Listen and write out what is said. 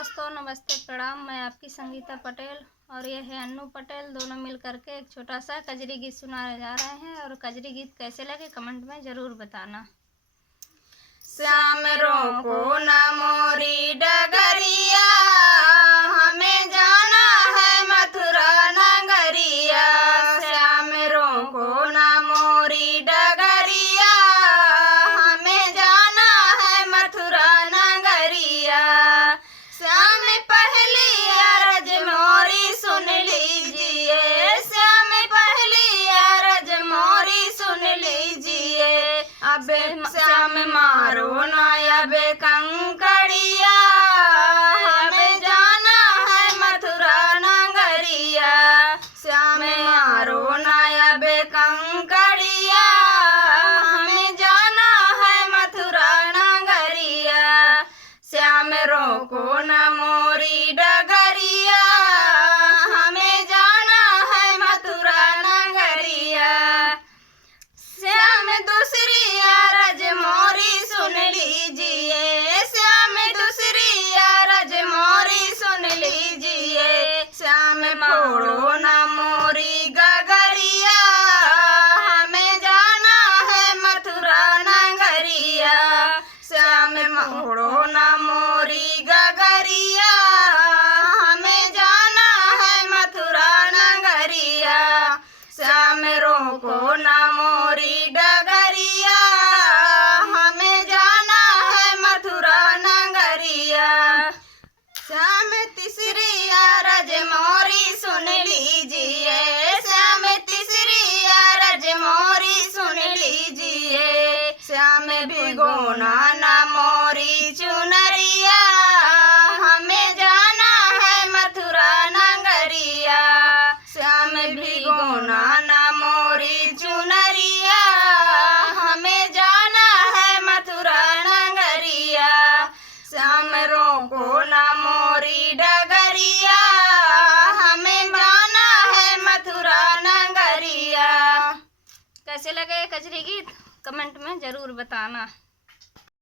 दोस्तों, नमस्ते, प्रणाम। मैं आपकी संगीता पटेल और ये है अन्नू पटेल। दोनों मिल करके एक छोटा सा कजरी गीत सुनाने जा रहे हैं और कजरी गीत कैसे लगे कमेंट में ज़रूर बताना। श्याम रोको न मोरी डगरिया, हमें जाना है मथुरा नगरिया। श्याम रोको न मोरी डगरिया, हमें जाना है मथुरा नगरिया। श्याम पहली अरज मोरी सुन लीजिए, श्याम पहली अरज मोरी सुन लीजिए। अब श्याम मारो ना अब कंकड़िया, हमें जाना है मथुरा नगरिया। श्याम मारो ना अब कंकड़िया, हमें जाना है मथुरा नगरिया। श्याम रोको न मोरी डगरिया, हमें जाना है मथुरा नगरिया। श्याम दूसरी अरज मोरी सुन लीजिए, श्याम दूसरी अरज मोरी सुन लीजिए। श्याम फोड़ो न मोरी गगरिया, हमें जाना है मथुरा नगरिया। श्याम फोड़ो न मोरी गगरिया, हमें जाना है मथुरा नगरिया। श्याम रोको न मोरी डगरिया, हमें जाना है मथुरा नगरिया। श्याम तीसरी अरज मोरी सुन लीजिए, श्याम तीसरी अरज मोरी सुन लीजिए। श्याम भिगोना न मोरी चुनरिया, हमें जाना है मथुरा नगरिया। श्याम भिगोना न मोरी चुनरिया, हमें जाना है मथुरा नगरिया। श्याम रोको न मोरी डगरिया, हमें जाना है मथुरा नगरिया। कैसे लगे कजरी गीत कमेंट में ज़रूर बताना।